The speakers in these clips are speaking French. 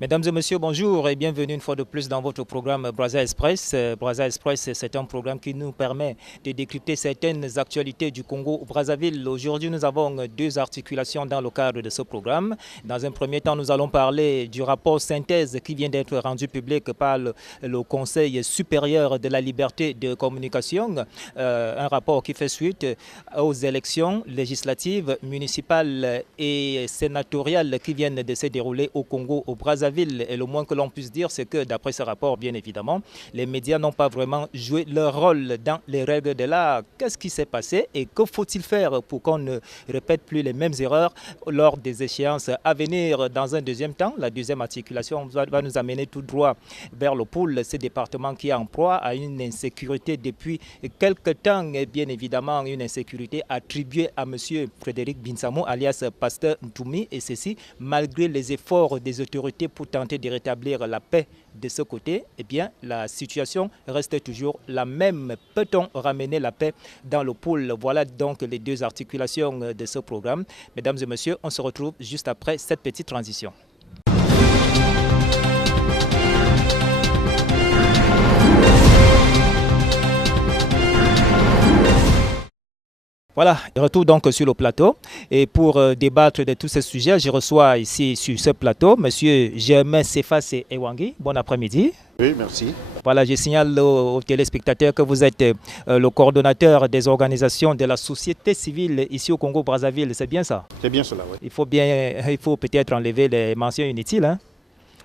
Mesdames et messieurs, bonjour et bienvenue une fois de plus dans votre programme Brazza Express. Brazza Express, c'est un programme qui nous permet de décrypter certaines actualités du Congo au Brazzaville. Aujourd'hui, nous avons deux articulations dans le cadre de ce programme. Dans un premier temps, nous allons parler du rapport synthèse qui vient d'être rendu public par le Conseil supérieur de la liberté de communication. Un rapport qui fait suite aux élections législatives, municipales et sénatoriales qui viennent de se dérouler au Congo, au Brazzaville. Et le moins que l'on puisse dire, c'est que d'après ce rapport, bien évidemment, les médias n'ont pas vraiment joué leur rôle dans les règles de l'art. Qu'est-ce qui s'est passé et que faut-il faire pour qu'on ne répète plus les mêmes erreurs lors des échéances à venir? Dans un deuxième temps, la deuxième articulation va nous amener tout droit vers le pôle, ce département qui est en proie à une insécurité depuis quelque temps, et bien évidemment une insécurité attribuée à M. Frédéric Binsamo, alias Pasteur Ntoumi, et ceci malgré les efforts des autorités pour tenter de rétablir la paix de ce côté. Eh bien, la situation reste toujours la même. Peut-on ramener la paix dans le pôle? Voilà donc les deux articulations de ce programme. Mesdames et messieurs, on se retrouve juste après cette petite transition. Voilà, retour donc sur le plateau. Et pour débattre de tous ces sujets, je reçois ici sur ce plateau M. Germain Sefase Ewangi. Bon après-midi. Oui, merci. Voilà, je signale aux téléspectateurs que vous êtes le coordonnateur des organisations de la société civile ici au Congo-Brazzaville. C'est bien ça? C'est bien cela, oui. Il faut peut-être enlever les mentions inutiles. Hein?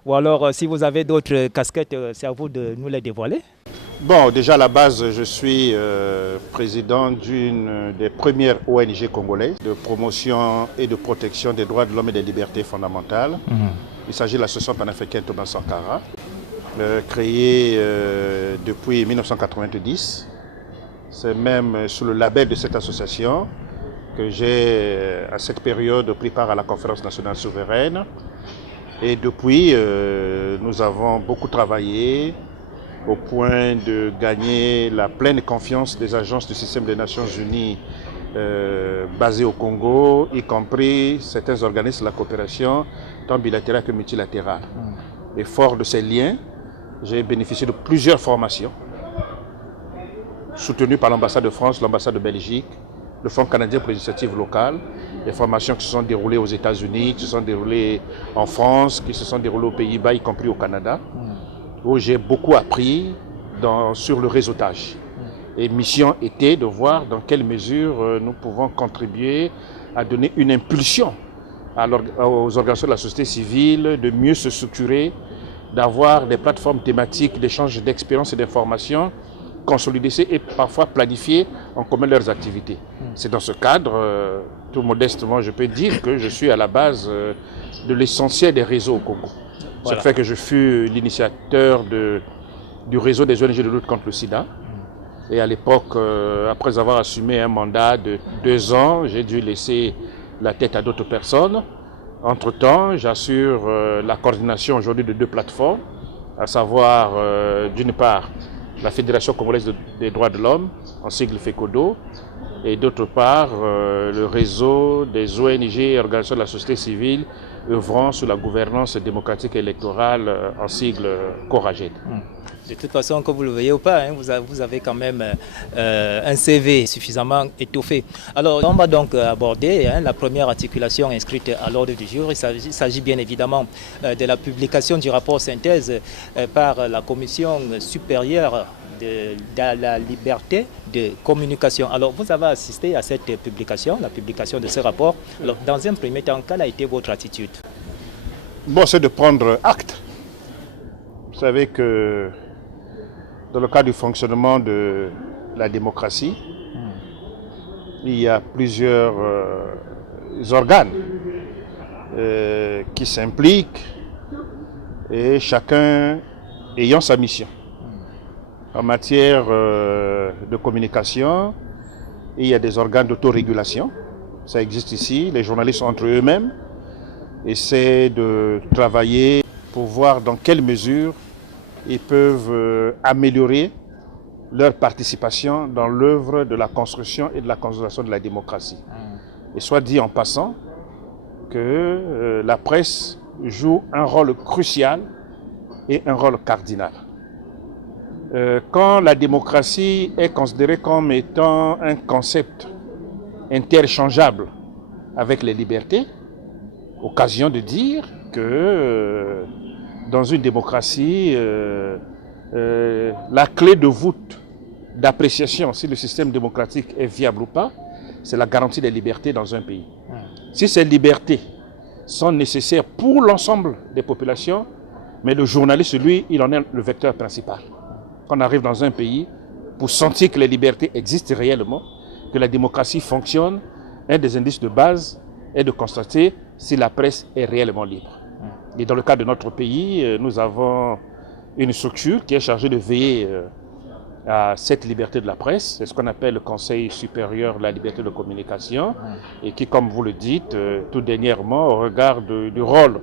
Ou alors, si vous avez d'autres casquettes, c'est à vous de nous les dévoiler. Bon, déjà à la base, je suis président d'une des premières ONG congolaises de promotion et de protection des droits de l'homme et des libertés fondamentales. Il s'agit de l'association panafricaine Thomas Sankara, créée depuis 1990. C'est même sous le label de cette association que j'ai, à cette période, pris part à la conférence nationale souveraine. Et depuis, nous avons beaucoup travaillé au point de gagner la pleine confiance des agences du système des Nations Unies basées au Congo, y compris certains organismes de la coopération, tant bilatérale que multilatérale. Et fort de ces liens, j'ai bénéficié de plusieurs formations soutenues par l'ambassade de France, l'ambassade de Belgique, le Fonds canadien pour l'initiative locale, des formations qui se sont déroulées aux États-Unis, qui se sont déroulées en France, qui se sont déroulées aux Pays-Bas, y compris au Canada, où j'ai beaucoup appris sur le réseautage. Et mission était de voir dans quelle mesure nous pouvons contribuer à donner une impulsion aux organisations de la société civile, de mieux se structurer, d'avoir des plateformes thématiques d'échange d'expériences et d'informations, consolider et parfois planifier en commun leurs activités. C'est dans ce cadre, tout modestement, je peux dire que je suis à la base de l'essentiel des réseaux au Congo. Voilà. Ça fait que je fus l'initiateur du réseau des ONG de lutte contre le sida. Et à l'époque, après avoir assumé un mandat de 2 ans, j'ai dû laisser la tête à d'autres personnes. Entre-temps, j'assure la coordination aujourd'hui de 2 plateformes, à savoir d'une part la Fédération congolaise des droits de l'homme, en sigle FECODO, et d'autre part le réseau des ONG et organisations de la société civile œuvrant sous la gouvernance démocratique et électorale en sigle CORAGED. De toute façon, que vous le voyez ou pas, hein, vous avez quand même un CV suffisamment étoffé. Alors, on va donc aborder la première articulation inscrite à l'ordre du jour. Il s'agit bien évidemment de la publication du rapport synthèse par la Commission supérieure de la liberté de communication. Alors, vous avez assisté à cette publication, la publication de ce rapport. Alors, dans un premier temps, quelle a été votre attitude? Bon, c'est de prendre acte. Vous savez que dans le cadre du fonctionnement de la démocratie, il y a plusieurs organes qui s'impliquent et chacun ayant sa mission. En matière de communication, il y a des organes d'autorégulation. Ça existe ici. Les journalistes entre eux-mêmes essaient de travailler pour voir dans quelle mesure ils peuvent améliorer leur participation dans l'œuvre de la construction et de la consolidation de la démocratie. Et soit dit en passant que la presse joue un rôle crucial et un rôle cardinal. Quand la démocratie est considérée comme étant un concept interchangeable avec les libertés, occasion de dire que dans une démocratie, la clé de voûte d'appréciation si le système démocratique est viable ou pas, c'est la garantie des libertés dans un pays. Si ces libertés sont nécessaires pour l'ensemble des populations, mais le journaliste, lui, il en est le vecteur principal. Quand on arrive dans un pays, pour sentir que les libertés existent réellement, que la démocratie fonctionne, un des indices de base est de constater si la presse est réellement libre. Et dans le cas de notre pays, nous avons une structure qui est chargée de veiller à cette liberté de la presse. C'est ce qu'on appelle le Conseil supérieur de la liberté de communication et qui, comme vous le dites, tout dernièrement, au regard du rôle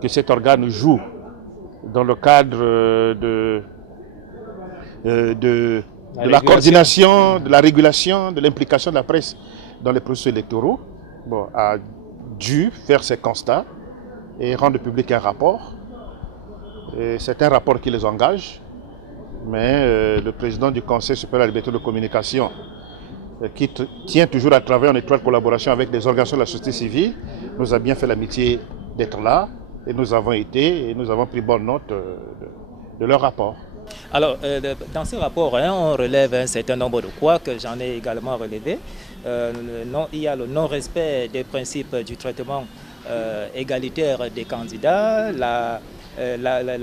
que cet organe joue dans le cadre de la coordination, de la régulation, de l'implication de la presse dans les processus électoraux, a dû faire ses constats et rendre public un rapport. C'est un rapport qui les engage, mais le président du Conseil supérieur de la liberté de communication, qui tient toujours à travailler en étroite collaboration avec des organisations de la société civile, nous a bien fait l'amitié d'être là, et nous avons été, et nous avons pris bonne note de leur rapport. Alors, dans ce rapport, on relève un certain nombre de quoi que j'en ai également relevé. Il y a le non-respect des principes du traitement égalitaire des candidats, la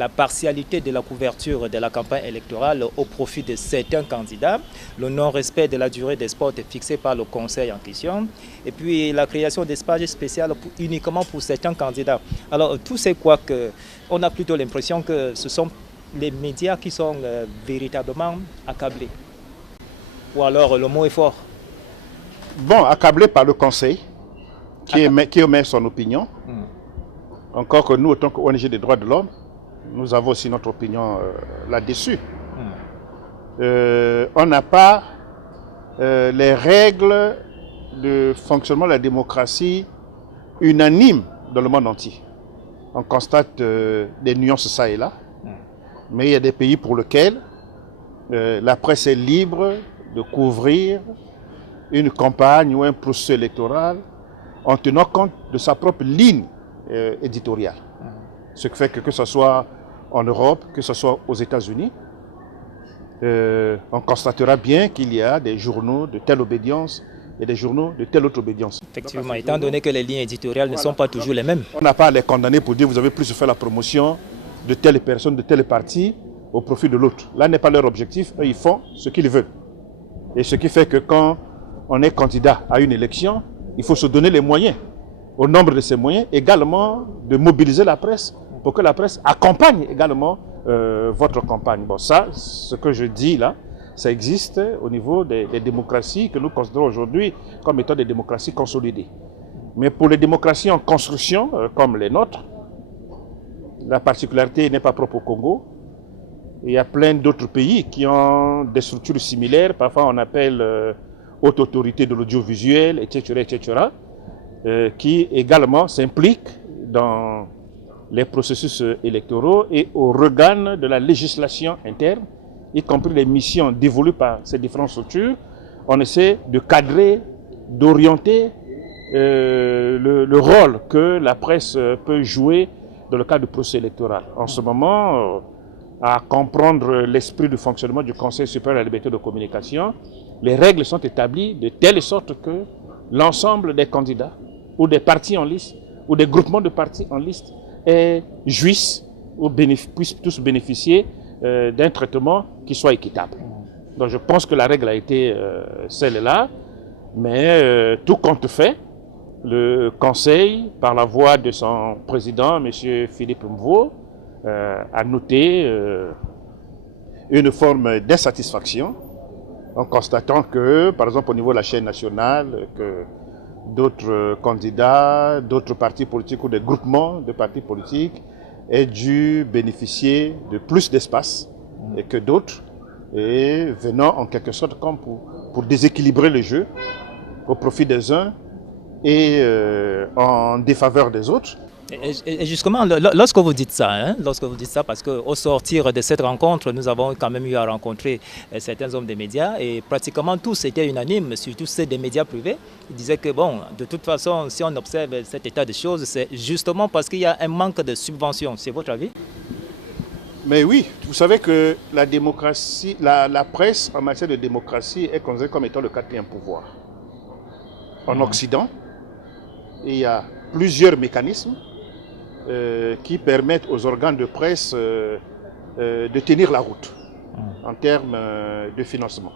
partialité de la couverture de la campagne électorale au profit de certains candidats, le non-respect de la durée des spots fixée par le conseil en question, et puis la création d'espaces spéciaux uniquement pour certains candidats. Alors, tout c'est quoi que on a plutôt l'impression que ce sont les médias qui sont véritablement accablés. Ou alors le mot est fort. Bon, accablés par le conseil qui émet son opinion. Encore que nous, autant qu'ONG des droits de l'homme, nous avons aussi notre opinion là-dessus. On n'a pas les règles de fonctionnement de la démocratie unanimes dans le monde entier. On constate des nuances ça et là, mais il y a des pays pour lesquels la presse est libre de couvrir une campagne ou un processus électoral en tenant compte de sa propre ligne éditoriale. Ce qui fait que ce soit en Europe, que ce soit aux États-Unis, on constatera bien qu'il y a des journaux de telle obédience et des journaux de telle autre obédience. Effectivement, étant donné que les lignes éditoriales ne sont pas toujours les mêmes. On n'a pas à les condamner pour dire vous avez plus fait la promotion de telle personne, de tel parti au profit de l'autre. Là n'est pas leur objectif, eux ils font ce qu'ils veulent. Et ce qui fait que quand on est candidat à une élection, il faut se donner les moyens, au nombre de ces moyens, également de mobiliser la presse pour que la presse accompagne également votre campagne. Bon, ça, ce que je dis là, ça existe au niveau des démocraties que nous considérons aujourd'hui comme étant des démocraties consolidées. Mais pour les démocraties en construction, comme les nôtres, la particularité n'est pas propre au Congo. Il y a plein d'autres pays qui ont des structures similaires. Parfois, on appelle haute autorité de l'audiovisuel, etc., etc., qui également s'impliquent dans les processus électoraux et au regard de la législation interne, y compris les missions dévolues par ces différentes structures. On essaie de cadrer, d'orienter le rôle que la presse peut jouer dans le cadre du processus électoral. En ce moment, à comprendre l'esprit du fonctionnement du Conseil supérieur de la liberté de communication, les règles sont établies de telle sorte que l'ensemble des candidats ou des partis en liste ou des groupements de partis en liste jouissent ou puissent tous bénéficier d'un traitement qui soit équitable. Donc je pense que la règle a été celle-là, mais tout compte fait, le Conseil, par la voix de son président, M. Philippe Mvo, a noté une forme d'insatisfaction en constatant que, par exemple au niveau de la chaîne nationale, que d'autres candidats, d'autres partis politiques ou des groupements de partis politiques aient dû bénéficier de plus d'espace que d'autres, et venant en quelque sorte comme pour déséquilibrer le jeu, au profit des uns et en défaveur des autres. Et justement, lorsque vous dites ça, parce qu'au sortir de cette rencontre, nous avons quand même eu à rencontrer certains hommes des médias et pratiquement tous étaient unanimes, surtout ceux des médias privés. Ils disaient que bon, de toute façon, si on observe cet état de choses, c'est justement parce qu'il y a un manque de subventions. C'est votre avis? Mais oui, vous savez que la démocratie, la presse en matière de démocratie est considérée comme étant le quatrième pouvoir. En Occident, il y a plusieurs mécanismes qui permettent aux organes de presse de tenir la route en termes de financement.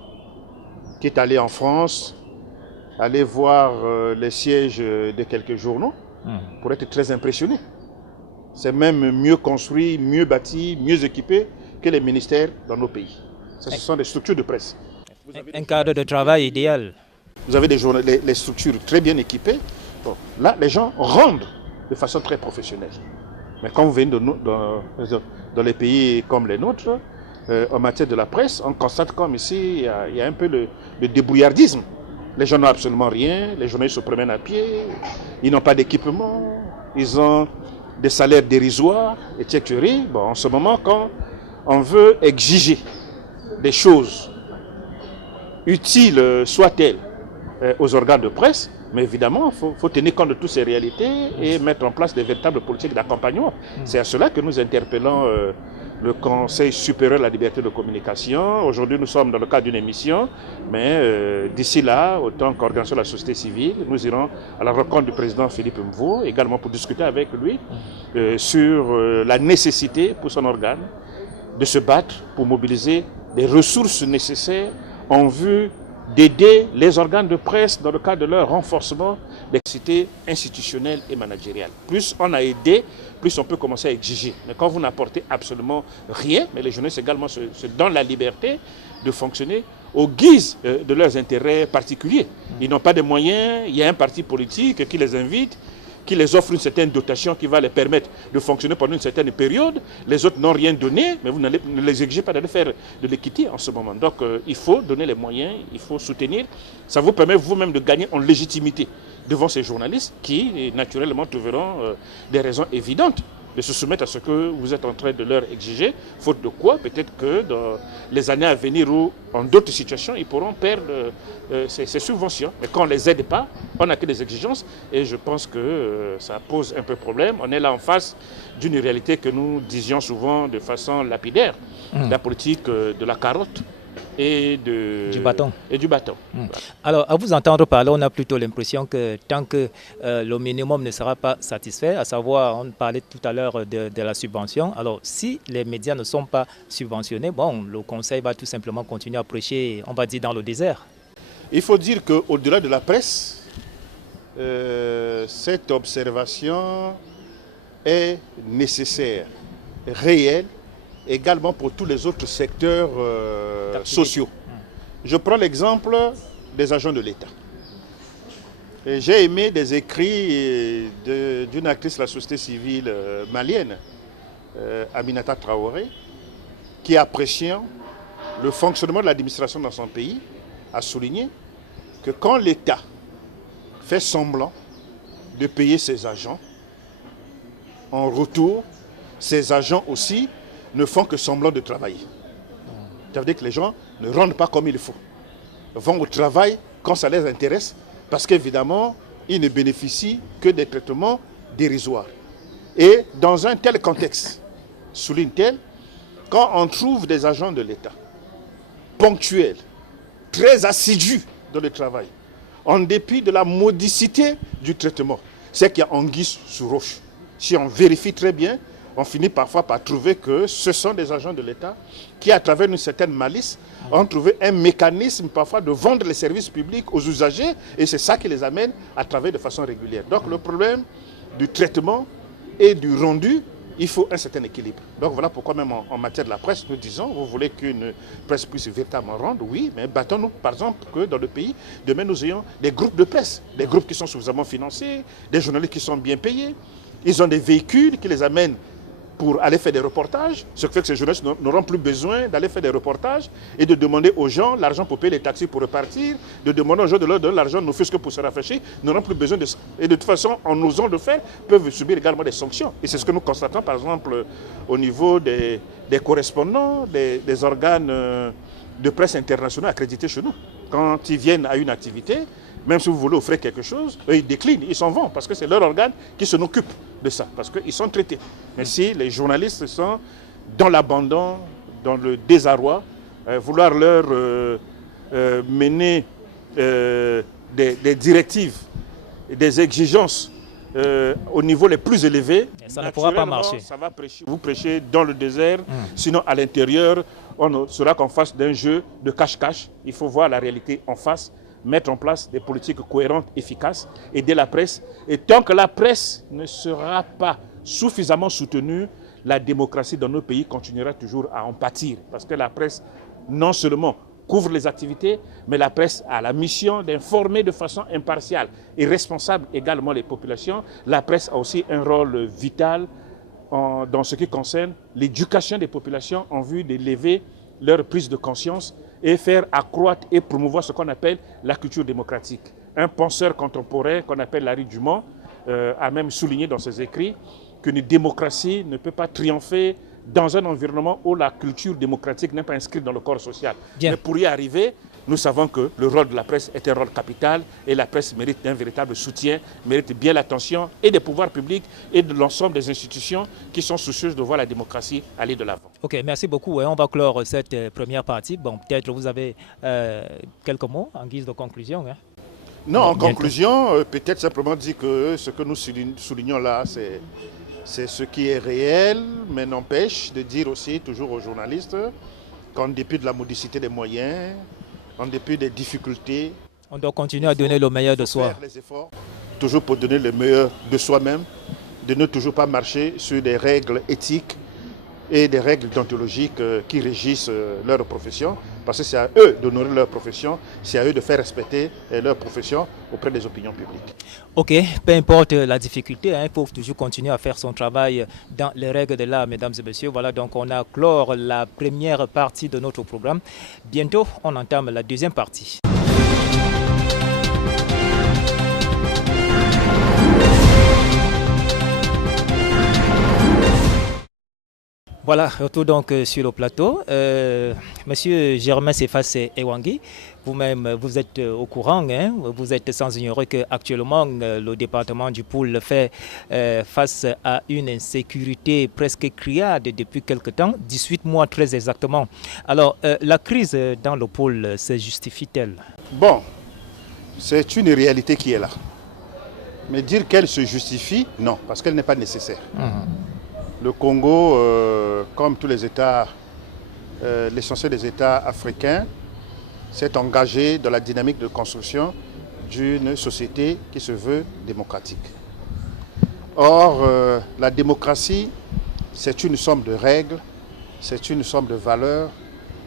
Qui est allé en France, aller voir les sièges de quelques journaux pour être très impressionné. C'est même mieux construit, mieux bâti, mieux équipé que les ministères dans nos pays. Ça, ce sont des structures de presse. Un cadre de travail idéal. Vous avez les structures très bien équipées. Bon, là, les gens rendent de façon très professionnelle. Mais quand vous venez dans les pays comme les nôtres, en matière de la presse, on constate comme ici, il y a un peu le débrouillardisme. Les gens n'ont absolument rien, les journalistes se promènent à pied, ils n'ont pas d'équipement, ils ont des salaires dérisoires, etc. Bon, en ce moment, quand on veut exiger des choses utiles, soient-elles, aux organes de presse, mais évidemment, il faut tenir compte de toutes ces réalités et mettre en place des véritables politiques d'accompagnement. C'est à cela que nous interpellons le Conseil supérieur de la liberté de communication. Aujourd'hui, nous sommes dans le cadre d'une émission, mais d'ici là, autant qu'organisation de la société civile, nous irons à la rencontre du président Philippe Mvou, également pour discuter avec lui sur la nécessité pour son organe de se battre pour mobiliser des ressources nécessaires en vue d'aider les organes de presse dans le cadre de leur renforcement d'excité institutionnelle et managériale. Plus on a aidé, plus on peut commencer à exiger. Mais quand vous n'apportez absolument rien, mais les journalistes également se donnent la liberté de fonctionner au guise de leurs intérêts particuliers. Ils n'ont pas de moyens, il y a un parti politique qui les invite, qui les offre une certaine dotation qui va les permettre de fonctionner pendant une certaine période. Les autres n'ont rien donné, mais vous ne les exigez pas d'aller faire de l'équité en ce moment. Donc il faut donner les moyens, il faut soutenir. Ça vous permet vous-même de gagner en légitimité devant ces journalistes qui, naturellement, trouveront des raisons évidentes de se soumettre à ce que vous êtes en train de leur exiger, faute de quoi, peut-être que dans les années à venir ou en d'autres situations, ils pourront perdre ces subventions. Mais quand on ne les aide pas, on n'a que des exigences et je pense que ça pose un peu problème. On est là en face d'une réalité que nous disions souvent de façon lapidaire, la politique de la carotte et du bâton. Voilà. Alors, à vous entendre parler, on a plutôt l'impression que tant que le minimum ne sera pas satisfait, à savoir, on parlait tout à l'heure de la subvention, alors si les médias ne sont pas subventionnés, bon, le Conseil va tout simplement continuer à prêcher, on va dire, dans le désert. Il faut dire qu'au-delà de la presse, cette observation est nécessaire, réelle, également pour tous les autres secteurs sociaux. Je prends l'exemple des agents de l'État. J'ai aimé des écrits d'une actrice de la société civile malienne, Aminata Traoré, qui, appréciant le fonctionnement de l'administration dans son pays, a souligné que quand l'État fait semblant de payer ses agents, en retour, ces agents aussi ne font que semblant de travailler. Ça veut dire que les gens ne rendent pas comme il faut. Ils vont au travail quand ça les intéresse, parce qu'évidemment, ils ne bénéficient que des traitements dérisoires. Et dans un tel contexte, souligne-t-elle, quand on trouve des agents de l'État ponctuels, très assidus dans le travail, en dépit de la modicité du traitement, c'est qu'il y a anguille sous roche. Si on vérifie très bien, on finit parfois par trouver que ce sont des agents de l'État qui, à travers une certaine malice, ont trouvé un mécanisme parfois de vendre les services publics aux usagers et c'est ça qui les amène à travailler de façon régulière. Donc le problème du traitement et du rendu, il faut un certain équilibre. Donc voilà pourquoi même en matière de la presse, nous disons, vous voulez qu'une presse puisse véritablement rendre, oui, mais battons-nous par exemple que dans le pays, demain nous ayons des groupes de presse, des groupes qui sont suffisamment financés, des journalistes qui sont bien payés, ils ont des véhicules qui les amènent pour aller faire des reportages, ce qui fait que ces journalistes n'auront plus besoin d'aller faire des reportages et de demander aux gens l'argent pour payer les taxis pour repartir, de demander aux gens de leur donner l'argent, ne fût-ce que pour se rafraîchir, n'auront plus besoin de ça. Et de toute façon, en osant le faire, peuvent subir également des sanctions. Et c'est ce que nous constatons, par exemple, au niveau des correspondants, des organes de presse internationaux accrédités chez nous. Quand ils viennent à une activité, même si vous voulez offrir quelque chose, eux, ils déclinent, ils s'en vont, parce que c'est leur organe qui s'en occupe de ça, parce qu'ils sont traités. Mais si les journalistes sont dans l'abandon, dans le désarroi, vouloir leur mener des directives, des exigences au niveau les plus élevés, ça ne pourra pas marcher. Ça va prêcher. Vous prêchez dans le désert, sinon à l'intérieur, on sera qu'en face d'un jeu de cache-cache. Il faut voir la réalité en face, mettre en place des politiques cohérentes, efficaces, aider la presse. Et tant que la presse ne sera pas suffisamment soutenue, la démocratie dans nos pays continuera toujours à en pâtir. Parce que la presse, non seulement couvre les activités, mais la presse a la mission d'informer de façon impartiale et responsable également les populations. La presse a aussi un rôle vital dans ce qui concerne l'éducation des populations en vue d'élever leur prise de conscience et faire accroître et promouvoir ce qu'on appelle la culture démocratique. Un penseur contemporain qu'on appelle Larry Dumont a même souligné dans ses écrits qu'une démocratie ne peut pas triompher dans un environnement où la culture démocratique n'est pas inscrite dans le corps social. Bien. Mais pour y arriver, nous savons que le rôle de la presse est un rôle capital et la presse mérite un véritable soutien, mérite bien l'attention et des pouvoirs publics et de l'ensemble des institutions qui sont soucieuses de voir la démocratie aller de l'avant. Ok, merci beaucoup. On va clore cette première partie. Bon, peut-être vous avez quelques mots en guise de conclusion. Non, en conclusion, peut-être simplement dire que ce que nous soulignons là, c'est ce qui est réel, mais n'empêche de dire aussi toujours aux journalistes qu'en dépit de la modicité des moyens, en dépit des difficultés, on doit continuer à donner le meilleur de soi. Faire les efforts, toujours pour donner le meilleur de soi-même, de ne toujours pas marcher sur des règles éthiques et des règles déontologiques qui régissent leur profession, parce que c'est à eux d'honorer leur profession, c'est à eux de faire respecter leur profession auprès des opinions publiques. Ok, peu importe la difficulté, il faut toujours continuer à faire son travail dans les règles de l'art, mesdames et messieurs. Voilà, donc on a clore la première partie de notre programme. Bientôt, on entame la deuxième partie. Voilà, retour donc sur le plateau. Monsieur Germain Cephas Ewangui, vous-même, vous êtes au courant, vous êtes sans ignorer qu'actuellement, le département du Poul fait face à une insécurité presque criarde depuis quelque temps, 18 mois très exactement. Alors, la crise dans le Poul se justifie-t-elle? Bon, c'est une réalité qui est là. Mais dire qu'elle se justifie, non, parce qu'elle n'est pas nécessaire. Le Congo, comme tous les États, l'essentiel des États africains, s'est engagé dans la dynamique de construction d'une société qui se veut démocratique. Or, la démocratie, c'est une somme de règles, c'est une somme de valeurs,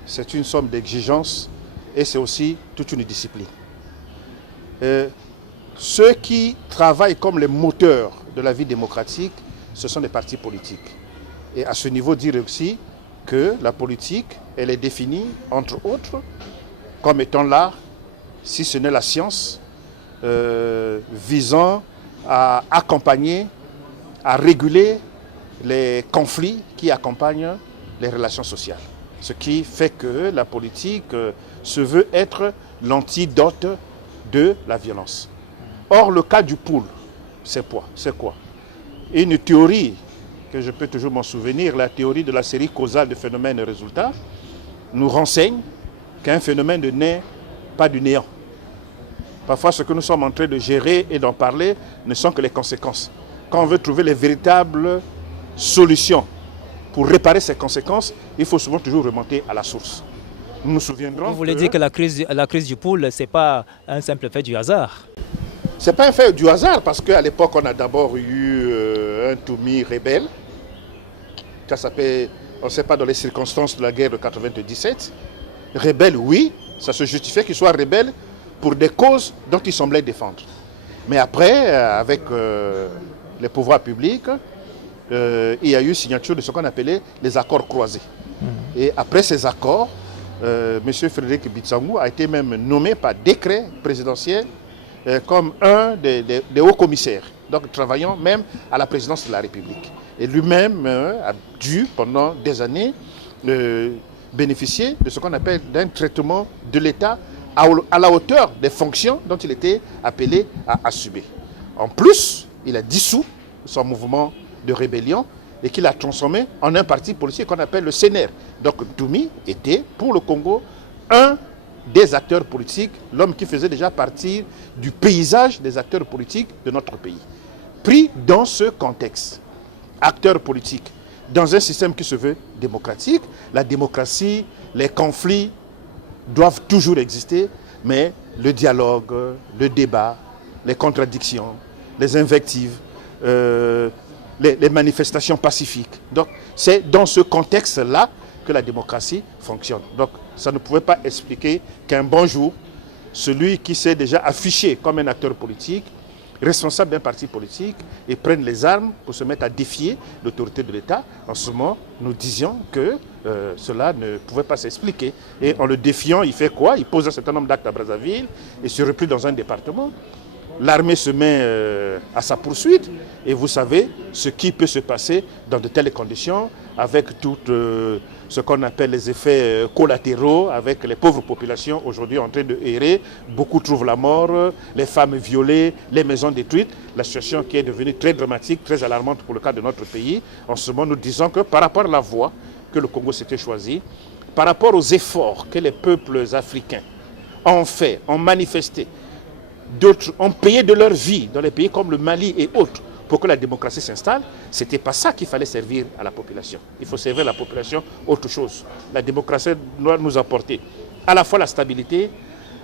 c'est une somme d'exigences et c'est aussi toute une discipline. Ceux qui travaillent comme les moteurs de la vie démocratique, ce sont les partis politiques. Et à ce niveau, dire aussi que la politique, elle est définie, entre autres, comme étant l'art, si ce n'est la science, visant à accompagner, à réguler les conflits qui accompagnent les relations sociales. Ce qui fait que la politique se veut être l'antidote de la violence. Or, le cas du Poul, c'est quoi? Une théorie que je peux toujours m'en souvenir, la théorie de la série causale de phénomènes et résultats, nous renseigne qu'un phénomène ne naît pas du néant. Parfois, ce que nous sommes en train de gérer et d'en parler ne sont que les conséquences. Quand on veut trouver les véritables solutions pour réparer ces conséquences, il faut souvent toujours remonter à la source. Nous nous souviendrons. Vous voulez dire que la crise du Poul, ce n'est pas un simple fait du hasard? Ce n'est pas un fait du hasard, parce qu'à l'époque, on a d'abord eu un Toumi rebelle. Ça s'appelle, on ne sait pas dans les circonstances de la guerre de 97. Rebelle, oui, ça se justifiait qu'il soit rebelle pour des causes dont il semblait défendre. Mais après, avec les pouvoirs publics, il y a eu signature de ce qu'on appelait les accords croisés. Et après ces accords, M. Frédéric Bitsangou a été même nommé par décret présidentiel comme un des hauts commissaires, donc travaillant même à la présidence de la République. Et lui-même a dû, pendant des années, bénéficier de ce qu'on appelle d'un traitement de l'État à la hauteur des fonctions dont il était appelé à assumer. En plus, il a dissous son mouvement de rébellion et qu'il a transformé en un parti politique qu'on appelle le CNR. Donc Toumi était, pour le Congo, un des acteurs politiques, l'homme qui faisait déjà partie du paysage des acteurs politiques de notre pays. Pris dans ce contexte, acteur politique, dans un système qui se veut démocratique, la démocratie, les conflits doivent toujours exister, mais le dialogue, le débat, les contradictions, les invectives, les manifestations pacifiques. Donc, c'est dans ce contexte-là que la démocratie fonctionne. Donc, ça ne pouvait pas expliquer qu'un bon jour, celui qui s'est déjà affiché comme un acteur politique, responsable d'un parti politique, et prenne les armes pour se mettre à défier l'autorité de l'État. En ce moment, nous disions que cela ne pouvait pas s'expliquer. Et en le défiant, il fait quoi? Il pose un certain nombre d'actes à Brazzaville et se replie dans un département. L'armée se met à sa poursuite et vous savez ce qui peut se passer dans de telles conditions avec tout ce qu'on appelle les effets collatéraux, avec les pauvres populations aujourd'hui en train de errer. Beaucoup trouvent la mort, les femmes violées, les maisons détruites. La situation qui est devenue très dramatique, très alarmante pour le cas de notre pays. En ce moment, nous disons que par rapport à la voie que le Congo s'était choisie, par rapport aux efforts que les peuples africains ont fait, ont manifesté, d'autres ont payé de leur vie dans les pays comme le Mali et autres pour que la démocratie s'installe, ce n'était pas ça qu'il fallait servir à la population. Il faut servir à la population autre chose. La démocratie doit nous apporter à la fois la stabilité,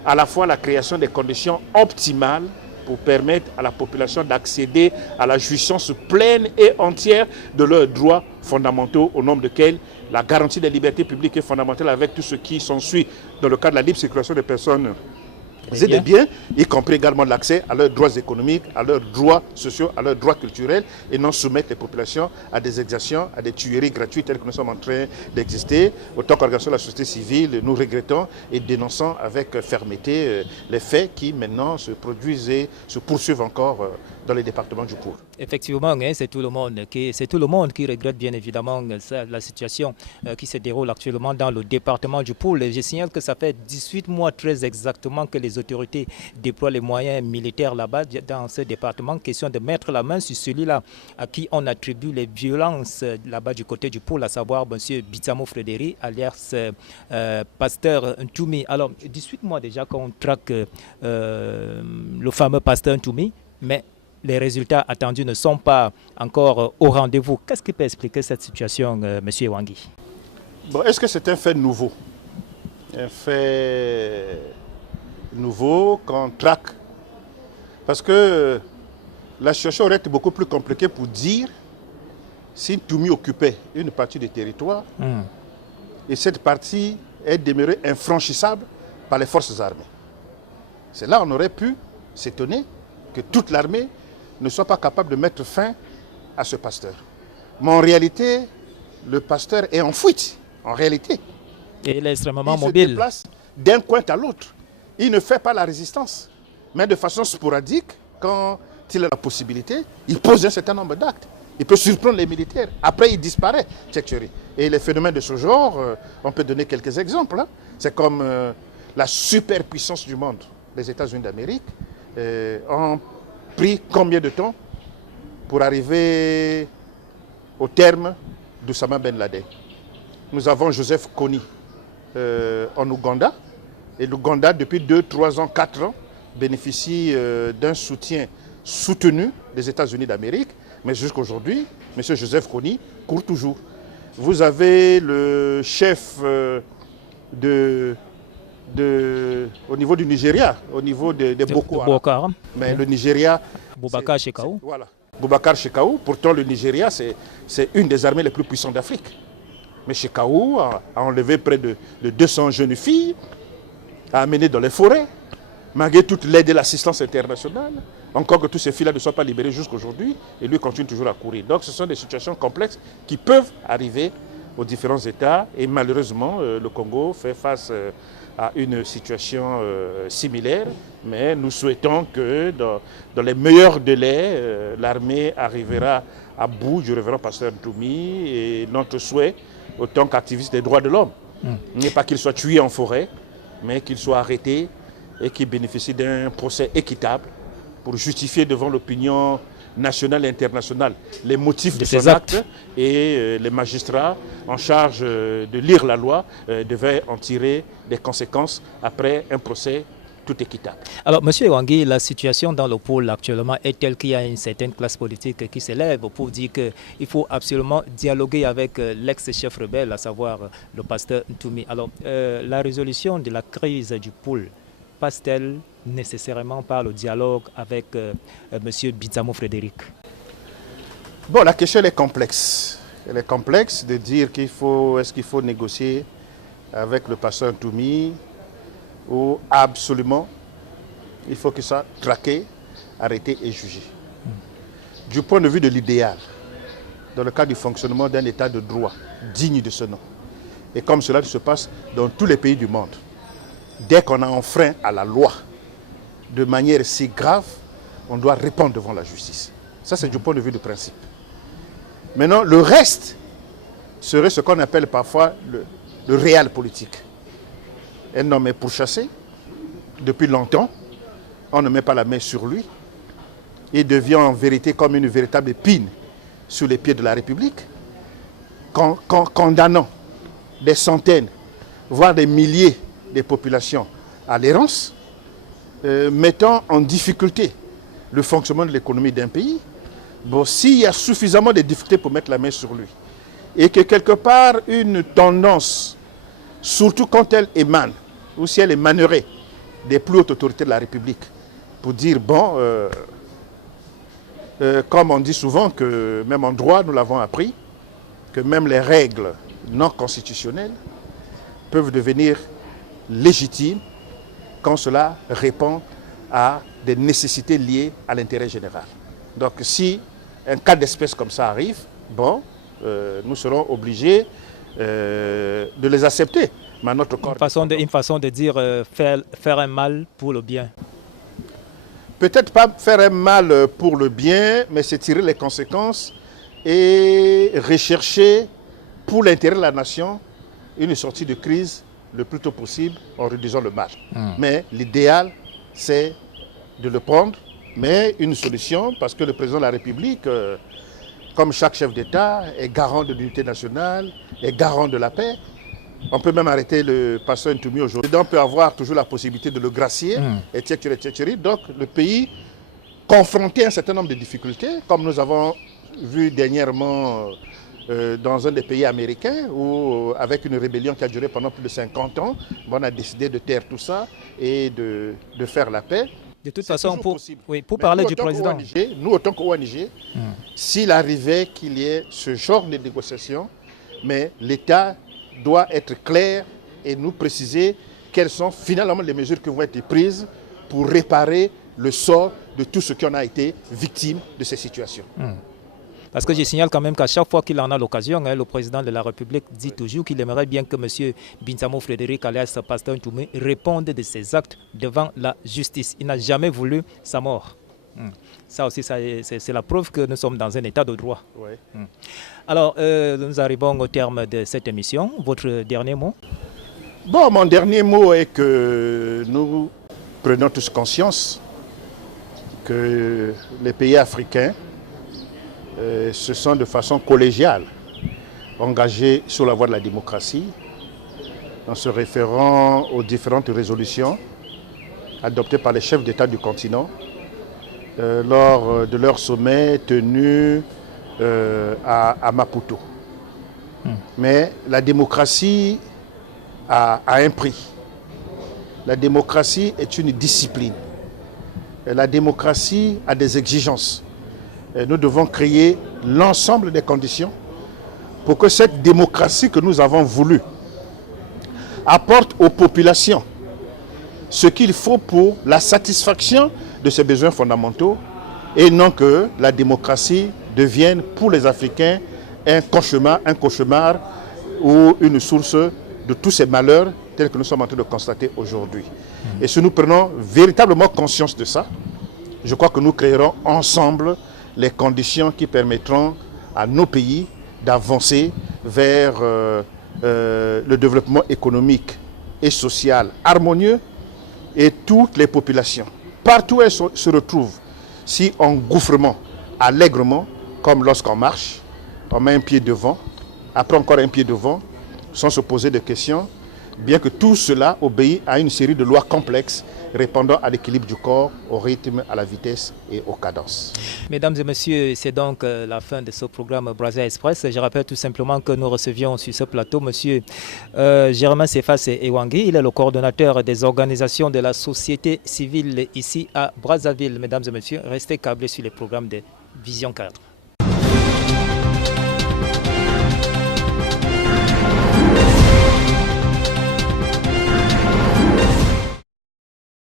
à la fois la création des conditions optimales pour permettre à la population d'accéder à la jouissance pleine et entière de leurs droits fondamentaux, au nombre desquels la garantie des libertés publiques est fondamentale avec tout ce qui s'ensuit dans le cadre de la libre circulation des personnes et des biens, y compris également l'accès à leurs droits économiques, à leurs droits sociaux, à leurs droits culturels, et non soumettre les populations à des exactions, à des tueries gratuites telles que nous sommes en train d'exister. Autant qu'organisation de la société civile, nous regrettons et dénonçons avec fermeté les faits qui maintenant se produisent et se poursuivent encore dans les départements du Pour. Effectivement, c'est tout le monde qui regrette bien évidemment la situation qui se déroule actuellement dans le département du Pour. Je signale que ça fait 18 mois très exactement que les autorités déploient les moyens militaires là-bas dans ce département. Question de mettre la main sur celui-là à qui on attribue les violences là-bas du côté du Pour, à savoir M. Bitsangou Frédéric, alias Pasteur Toumi. Alors, 18 mois déjà qu'on traque le fameux Pasteur Toumi, mais les résultats attendus ne sont pas encore au rendez-vous. Qu'est-ce qui peut expliquer cette situation, M. Wangui? Bon, est-ce que c'est un fait nouveau? Un fait nouveau qu'on traque? Parce que la situation aurait été beaucoup plus compliquée pour dire si Toumi occupait une partie du territoire et cette partie est demeurée infranchissable par les forces armées. C'est là on aurait pu s'étonner que toute l'armée ne soit pas capable de mettre fin à ce pasteur. Mais en réalité, le pasteur est en fuite, en réalité. Et il est extrêmement mobile. Il se déplace d'un coin à l'autre. Il ne fait pas la résistance, mais de façon sporadique, quand il a la possibilité, il pose un certain nombre d'actes. Il peut surprendre les militaires. Après, il disparaît, Tchétchéri. Et les phénomènes de ce genre, on peut donner quelques exemples. Hein. C'est comme la superpuissance du monde, les États-Unis d'Amérique, ont pris combien de temps pour arriver au terme d'Oussama Ben Laden. Nous avons Joseph Kony en Ouganda. Et l'Ouganda, depuis 2, 3 ans, 4 ans, bénéficie d'un soutien soutenu des États-Unis d'Amérique. Mais jusqu'aujourd'hui, M. Joseph Kony court toujours. Vous avez le chef au niveau du Nigeria, au niveau de Boko Haram. Mais le Nigeria... Boubacar Shekau. Voilà. Boubacar Shekau. Pourtant, le Nigeria, c'est une des armées les plus puissantes d'Afrique. Mais Shekau a enlevé près de 200 jeunes filles, a amené dans les forêts, malgré toute l'aide et l'assistance internationale, encore que tous ces filles-là ne soient pas libérés jusqu'à aujourd'hui, et lui continue toujours à courir. Donc ce sont des situations complexes qui peuvent arriver aux différents États, et malheureusement, le Congo fait face à une situation similaire, mais nous souhaitons que dans les meilleurs délais, l'armée arrivera à bout du révérend pasteur Ntoumi, et notre souhait, autant qu'activiste des droits de l'homme, n'est pas qu'il soit tué en forêt, mais qu'il soit arrêté et qu'il bénéficie d'un procès équitable pour justifier devant l'opinion nationale et internationale les motifs de ses actes, et les magistrats en charge de lire la loi devaient en tirer des conséquences après un procès tout équitable. Alors, M. Ewangui, la situation dans le pôle actuellement est telle qu'il y a une certaine classe politique qui s'élève pour dire qu'il faut absolument dialoguer avec l'ex-chef rebelle, à savoir le pasteur Ntoumi. Alors, la résolution de la crise du pôle passe-t-elle nécessairement par le dialogue avec M. Bintsamo Frédéric? Bon, la question elle est complexe. Elle est complexe de dire est-ce qu'il faut négocier avec le pasteur Ntoumi, ou absolument il faut qu'il soit traqué, arrêté et jugé. Du point de vue de l'idéal, dans le cadre du fonctionnement d'un état de droit digne de ce nom, et comme cela se passe dans tous les pays du monde, dès qu'on a enfreint à la loi de manière si grave, on doit répondre devant la justice. Ça, c'est du point de vue du principe. Maintenant, le reste serait ce qu'on appelle parfois le réel politique. Un homme est pourchassé depuis longtemps, on ne met pas la main sur lui, il devient en vérité comme une véritable épine sous les pieds de la République, condamnant des centaines, voire des milliers de populations à l'errance, mettant en difficulté le fonctionnement de l'économie d'un pays. Bon, s'il y a suffisamment de difficultés pour mettre la main sur lui, et que quelque part une tendance, surtout quand elle émane, ou si elle est manœuvrée des plus hautes autorités de la République, pour dire, bon, comme on dit souvent, que même en droit, nous l'avons appris, que même les règles non constitutionnelles peuvent devenir légitimes quand cela répond à des nécessités liées à l'intérêt général. Donc si un cas d'espèce comme ça arrive, bon, nous serons obligés de les accepter. Mais notre corps une façon de dire faire un mal pour le bien. Peut-être pas faire un mal pour le bien, mais c'est tirer les conséquences et rechercher pour l'intérêt de la nation une sortie de crise le plus tôt possible en réduisant le mal. Mais l'idéal, c'est de le prendre, mais une solution, parce que le président de la République, comme chaque chef d'État, est garant de l'unité nationale, est garant de la paix. On peut même arrêter le pasteur Ntoumi aujourd'hui. On peut avoir toujours la possibilité de le gracier, etc. Donc le pays, confronté à un certain nombre de difficultés, comme nous avons vu dernièrement dans un des pays américains, où avec une rébellion qui a duré pendant plus de 50 ans, on a décidé de taire tout ça et de faire la paix. De toute façon, pour parler du président. Nous, autant qu'ONG, s'il arrivait qu'il y ait ce genre de négociation, mais l'État doit être clair et nous préciser quelles sont finalement les mesures qui vont être prises pour réparer le sort de tous ceux qui en ont été victimes de ces situations. Parce que je signale quand même qu'à chaque fois qu'il en a l'occasion, le président de la République dit toujours qu'il aimerait bien que M. Bintsamo Frédéric, alias Pasteur Ntoumi, réponde de ses actes devant la justice. Il n'a jamais voulu sa mort. Ça aussi, c'est la preuve que nous sommes dans un état de droit. Ouais. Alors, nous arrivons au terme de cette émission. Votre dernier mot? Bon, mon dernier mot est que nous prenons tous conscience que les pays africains se sont de façon collégiale engagés sur la voie de la démocratie en se référant aux différentes résolutions adoptées par les chefs d'État du continent lors de leur sommet tenu à Maputo. Mais la démocratie a un prix. La démocratie est une discipline. Et la démocratie a des exigences. Et nous devons créer l'ensemble des conditions pour que cette démocratie que nous avons voulu apporte aux populations ce qu'il faut pour la satisfaction de ses besoins fondamentaux et non que la démocratie devienne pour les Africains un cauchemar ou une source de tous ces malheurs tels que nous sommes en train de constater aujourd'hui. Et si nous prenons véritablement conscience de ça, je crois que nous créerons ensemble les conditions qui permettront à nos pays d'avancer vers le développement économique et social harmonieux et toutes les populations, partout où elles se retrouvent, si engouffrement, allègrement, comme lorsqu'on marche, on met un pied devant, après encore un pied devant, sans se poser de questions, bien que tout cela obéit à une série de lois complexes répondant à l'équilibre du corps, au rythme, à la vitesse et aux cadences. Mesdames et messieurs, c'est donc la fin de ce programme Brazza Express. Je rappelle tout simplement que nous recevions sur ce plateau M. Germain Cephas Ewangui. Il est le coordonnateur des organisations de la société civile ici à Brazzaville. Mesdames et messieurs, restez câblés sur les programmes de Vision 4.